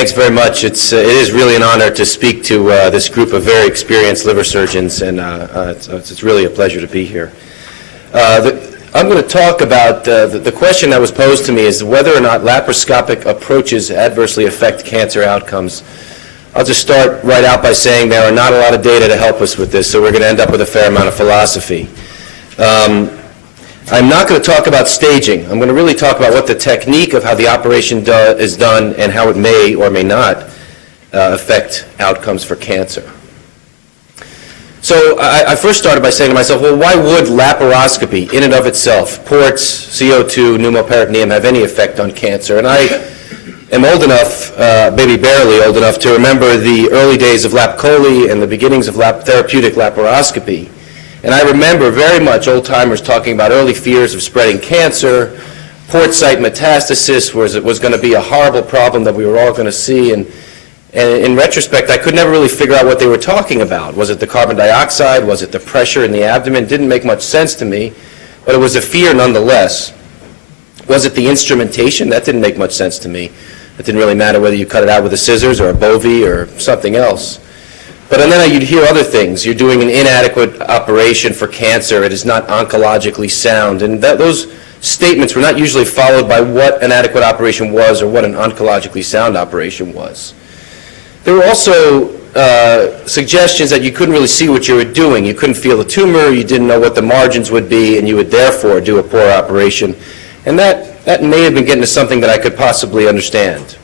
Thanks very much. It is really an honor to speak to this group of very experienced liver surgeons, and it's really a pleasure to be here. I'm going to talk about the question that was posed to me is whether or not laparoscopic approaches adversely affect cancer outcomes. I'll just start right out by saying there are not a lot of data to help us with this, so we're going to end up with a fair amount of philosophy. I'm not going to talk about staging. I'm going to really talk about what the technique of how the operation is done and how it may or may not affect outcomes for cancer. So I first started by saying to myself, well, why would laparoscopy in and of itself, ports, CO2, pneumoperitoneum, have any effect on cancer? And I am old enough, maybe barely old enough, to remember the early days of lap chole and the beginnings of therapeutic laparoscopy. And I remember very much old-timers talking about early fears of spreading cancer, port site metastasis was going to be a horrible problem that we were all going to see. And in retrospect, I could never really figure out what they were talking about. Was it the carbon dioxide? Was it the pressure in the abdomen? It didn't make much sense to me, but it was a fear nonetheless. Was it the instrumentation? That didn't make much sense to me. It didn't really matter whether you cut it out with a scissors or a bovie or something else. But then you'd hear other things. You're doing an inadequate operation for cancer. It is not oncologically sound. And those statements were not usually followed by what an adequate operation was or what an oncologically sound operation was. There were also suggestions that you couldn't really see what you were doing. You couldn't feel the tumor. You didn't know what the margins would be, and you would therefore do a poor operation. And that may have been getting to something that I could possibly understand.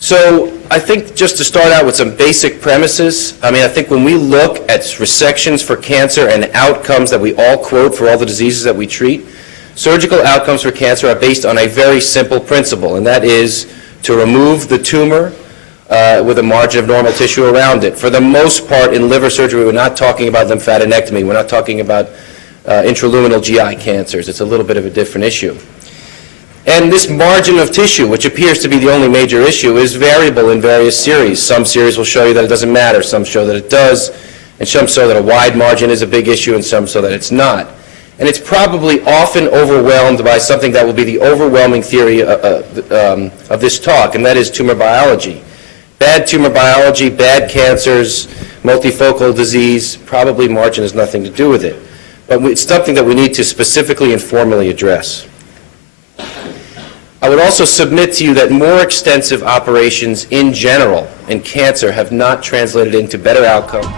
So I think just to start out with some basic premises, I think when we look at resections for cancer and outcomes that we all quote for all the diseases that we treat, surgical outcomes for cancer are based on a very simple principle, and that is to remove the tumor with a margin of normal tissue around it. For the most part in liver surgery, we're not talking about lymphadenectomy. We're not talking about intraluminal GI cancers. It's a little bit of a different issue. And this margin of tissue, which appears to be the only major issue, is variable in various series. Some series will show you that it doesn't matter, some show that it does, and some show that a wide margin is a big issue, and some show that it's not. And it's probably often overwhelmed by something that will be the overwhelming theory of this talk, and that is tumor biology. Bad tumor biology, bad cancers, multifocal disease, probably margin has nothing to do with it. But it's something that we need to specifically and formally address. I would also submit to you that more extensive operations in general in cancer have not translated into better outcomes.